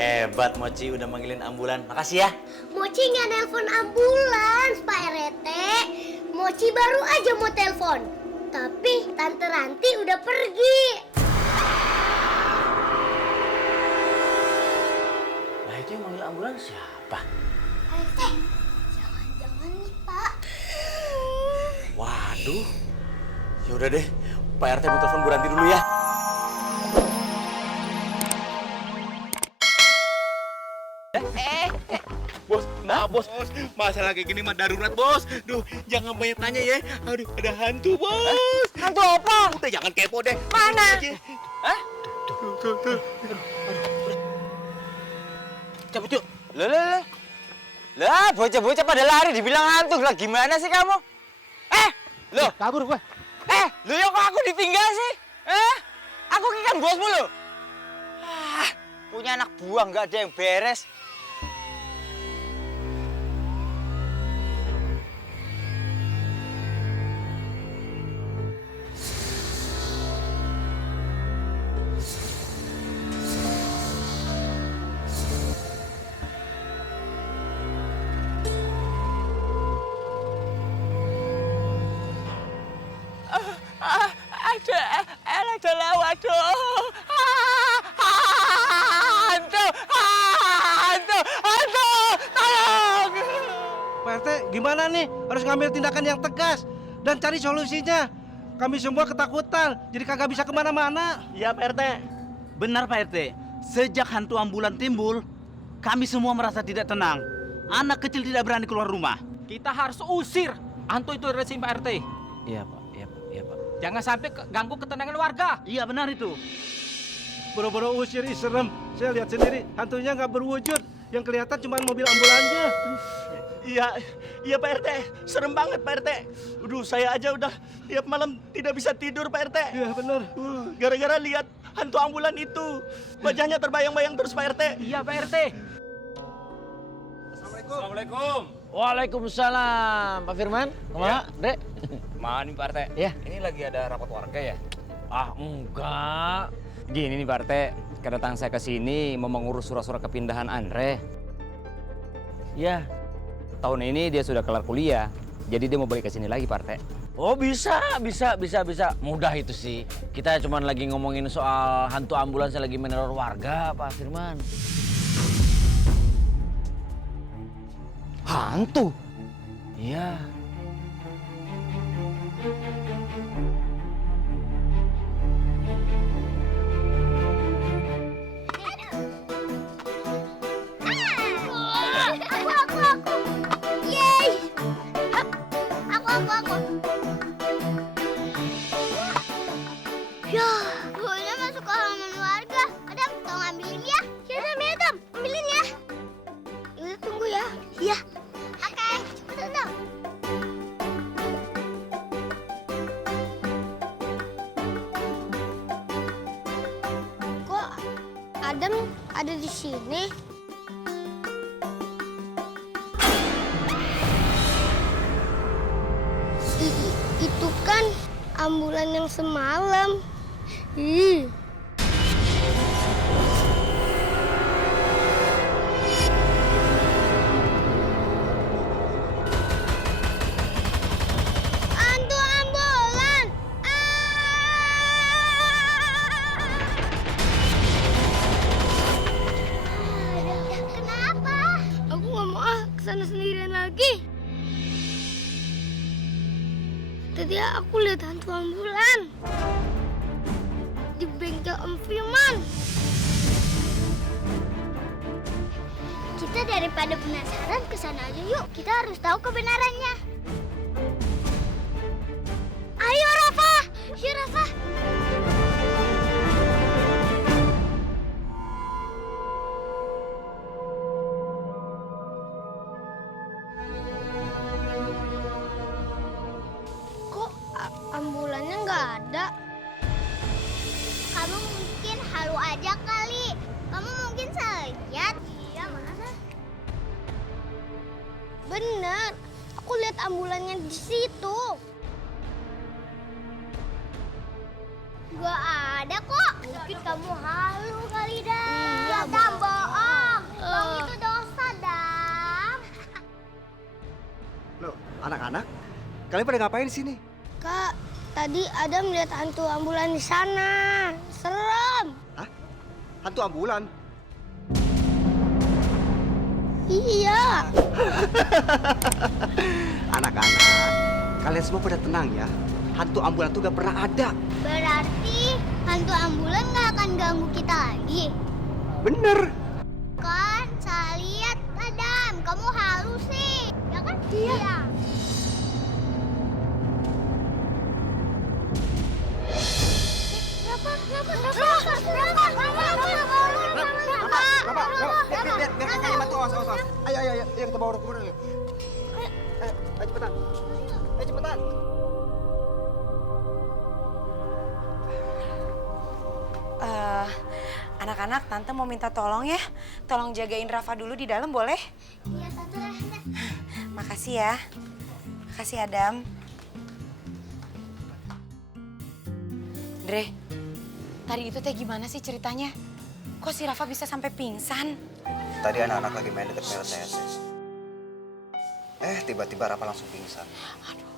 Hebat Mochi udah manggilin ambulan. Makasih ya. Mochi nggak nelpon ambulans, Pak RT. Mochi baru aja mau telepon. Tapi Tante Ranti udah pergi. Nah itu yang manggil ambulan siapa? Pak RT, jangan-jangan nih Pak. Waduh. Ya udah deh, Pak RT mau telepon Bu Ranti dulu ya. Bos, bos, masalah kayak gini mah darurat, bos. Duh, jangan banyak tanya ya. Aduh, ada hantu, bos. Hantu apa? Udah jangan kepo deh. Mana? Hah? Tuh. Cabut yuk. Lah, bocah-bocah pada lari dibilang hantu. Lah gimana sih kamu? Loh, Kabur gue. lu ya kok aku ditinggal sih? Aku kan bosmu lo. Punya anak buah nggak ada yang beres. Ada lewat tuh. Hantu, tolong. Pak RT, gimana nih? Harus ngambil tindakan yang tegas dan cari solusinya. Kami semua ketakutan, jadi kagak bisa kemana-mana. Iya Pak RT. Benar Pak RT. Sejak hantu ambulan timbul, kami semua merasa tidak tenang. Anak kecil tidak berani keluar rumah. Kita harus usir hantu itu dari sini, Pak RT. Iya Pak, iya Pak. Jangan sampai ganggu ketenangan warga. Iya benar itu. Boro-boro usir serem. Saya lihat sendiri, hantunya nggak berwujud. Yang kelihatan cuma mobil ambulannya. Iya Pak RT. Serem banget Pak RT. Aduh, saya aja udah tiap malam tidak bisa tidur Pak RT. Iya benar. Gara-gara lihat hantu ambulan itu. Wajahnya terbayang-bayang terus Pak RT. Iya, Pak RT. Assalamualaikum. Waalaikumsalam, Pak Firman. Kemana, Dek? Maaf nih Pak RT. Iya. Ini lagi ada rapat warga ya? Ah, enggak. Gini nih Pak RT, kedatangan saya ke sini mau mengurus surat-surat kepindahan Andre. Ya. Tahun ini dia sudah kelar kuliah, jadi dia mau balik ke sini lagi Pak RT. Oh, bisa. Mudah itu sih. Kita cuma lagi ngomongin soal hantu ambulans yang lagi meneror warga, Pak Firman. Hantu? Iya. Aku. Yeay. Aku. Ya, buahnya masuk ke halaman warga. Adam, tolong ambilin ya. Ya, Adam, ambilin ya. Yaudah, tunggu ya. Iya. Oke, cepetan dong. Kok Adam ada di sini? Itu kan ambulan yang semalam. Ih. Hantu ambulan. Kenapa? Aku nggak mau kesana sendirian lagi. Tadi aku lihat hantu ambulan di bengkel Om Firman. Kita daripada penasaran kesana aja yuk. Kita harus tahu kebenarannya. Ayo Rafa, ya Rafa. Ambulannya nggak ada. Kamu mungkin halu aja kali. Kamu mungkin salah lihat. Iya, mana? Bener. Aku lihat ambulannya di situ. Nggak ada kok. Mungkin kamu halu kali dah. Iya, bohong. Anak-anak, kalian pada ngapain di sini? Kak, tadi Adam lihat hantu ambulan di sana. Serem. Hah? Hantu ambulan? Iya. Anak-anak, kalian semua pada tenang ya. Hantu ambulan tuh gak pernah ada. Berarti hantu ambulan nggak akan ganggu kita lagi. Bener. Kan, saya lihat Adam, kamu halus sih. Ya kan? Iya. Biar kakaknya bantu, awas. Ayo, kita bawa ke mana? Ayo cepetan. Ayo cepetan. Anak-anak, Tante mau minta tolong ya. Tolong jagain Rafa dulu di dalam, boleh? Iya, Tante. Makasih ya. Makasih, Adam. Dre, tadi itu teh gimana sih ceritanya? Kok si Rafa bisa sampai pingsan? Tadi anak-anak lagi main deket Mercedes. Tiba-tiba Rafa langsung pingsan. Aduh.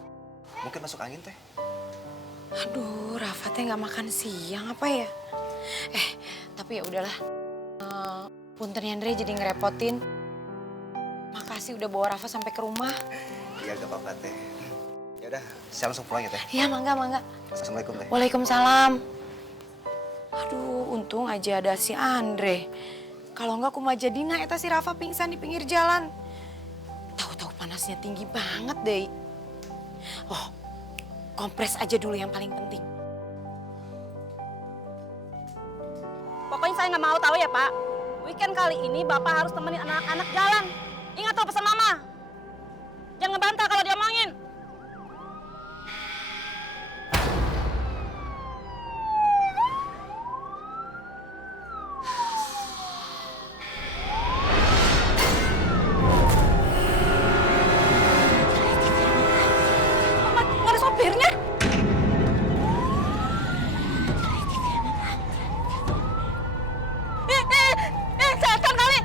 Mungkin masuk angin teh. Aduh, Rafa teh nggak makan siang apa ya? Tapi ya udahlah. Punten ya, Andre, jadi ngerepotin. Makasih udah bawa Rafa sampai ke rumah. Iya, gak apa-apa teh. Ya udah, saya langsung pulang ya teh. Iya, mangga. Assalamualaikum teh. Waalaikumsalam. Aduh, untung aja ada si Andre. Kalau enggak kumaha jadina eta si Rafa pingsan di pinggir jalan. Tahu-tahu panasnya tinggi banget deh. Oh, kompres aja dulu yang paling penting. Pokoknya saya nggak mau tahu ya Pak. Weekend kali ini Bapak harus temenin anak-anak jalan. Ingat tuh pesan Mama. Jangan ngebantah kalau diomongin. Nggak ada sopirnya. Setan kali.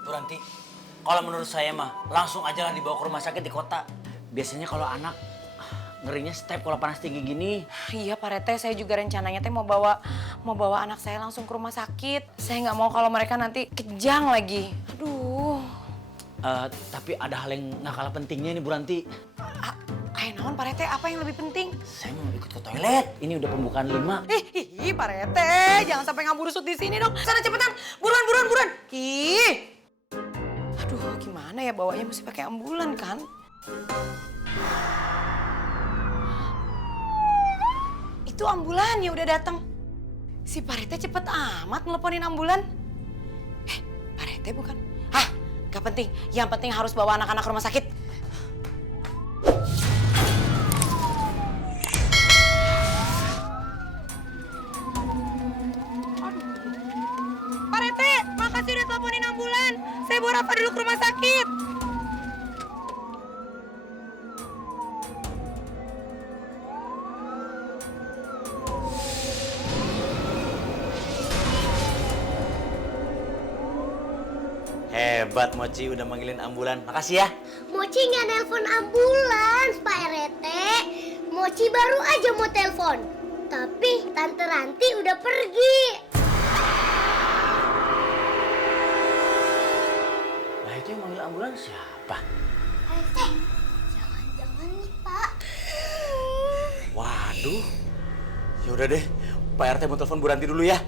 Bu Ranti, kalau menurut saya mah langsung aja lah dibawa ke rumah sakit di kota. Biasanya kalau anak ngerinya step kalau panas tinggi gini. Iya Pak Rete, saya juga rencananya teh mau bawa anak saya langsung ke rumah sakit. Saya nggak mau kalau mereka nanti kejang lagi. Aduh. Tapi ada hal yang nggak kalah pentingnya nih Bu Ranti. Ayo naon Pak Rete, apa yang lebih penting? Saya mau ikut ke toilet. Ini udah pembukaan 5. Ih, Pak Rete, jangan sampai ngabur sut di sini dong. Sana cepetan, buruan. Ih. Aduh, gimana ya bawanya mesti pakai ambulan kan? Itu ambulan ya udah datang. Si Pak Rete cepet amat nelponin ambulan. Pak Rete bukan? Gak penting. Yang penting harus bawa anak-anak ke rumah sakit. Pak Rete, makasih udah teleponin ambulan. Saya bawa Rafa dulu ke rumah sakit. Hebat Mochi udah manggilin ambulan. Makasih ya. Mochi nggak nelpon ambulans, Pak RT. Mochi baru aja mau telepon. Tapi Tante Ranti udah pergi. Nah itu yang manggil ambulan siapa? Pak RT, jangan-jangan nih Pak. Waduh. Ya udah deh, Pak RT mau telepon Bu Ranti dulu ya.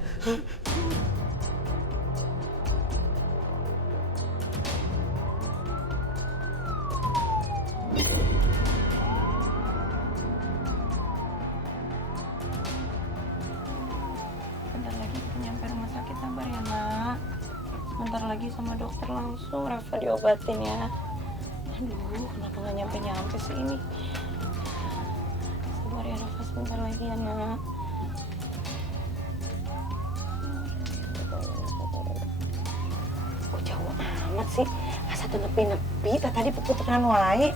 Bentar lagi nyampe rumah sakit, sabar ya nak. Bentar lagi sama dokter langsung Rafa diobatin ya. Aduh, kenapa nggak nyampe sih ini? Sabar ya Rafa, sebentar lagi ya nak. Kok jauh amat sih? Asa tuh nepi-nepi, tadi puputan wae.